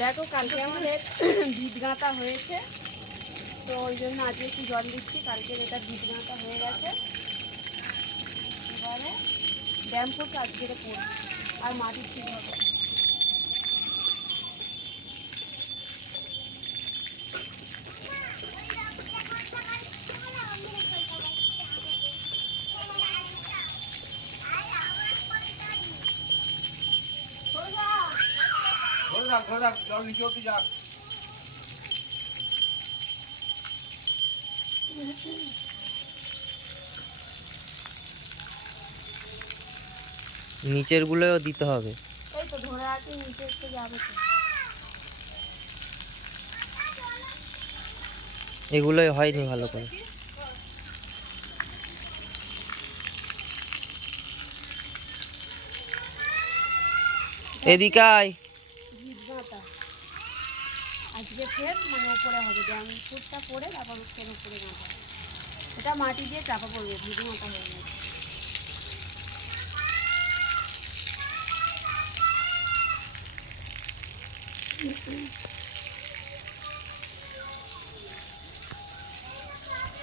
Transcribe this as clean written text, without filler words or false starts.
দেখো কালকে আমাদের বীজ গাঁথা হয়েছে, তো ওই জন্য আজকে একটু জল দিচ্ছি। কালকের এটা বীজ গাঁথা হয়ে গেছে, এবারে ড্যাম করতে আজকে পড়বে আর মাটি ঠিক হবে। জল নিচে অব্দি যাক। নিচের গুলোও দিতে হবে। এই তো ধরে রাখি, নিচে একটু যাবে তো। এগুলোই হয়নি ভালো করে। এদিকে আয়। বীজ গাঁথা আজকে ফের মানে উপরে হবে, ড্যাম ফুটটা পড়ে তারপর ফের উপরে গাঁথা হবে। এটা মাটি দিয়ে চাপা পড়বে, বীজ গাঁথা হয়ে গেছে।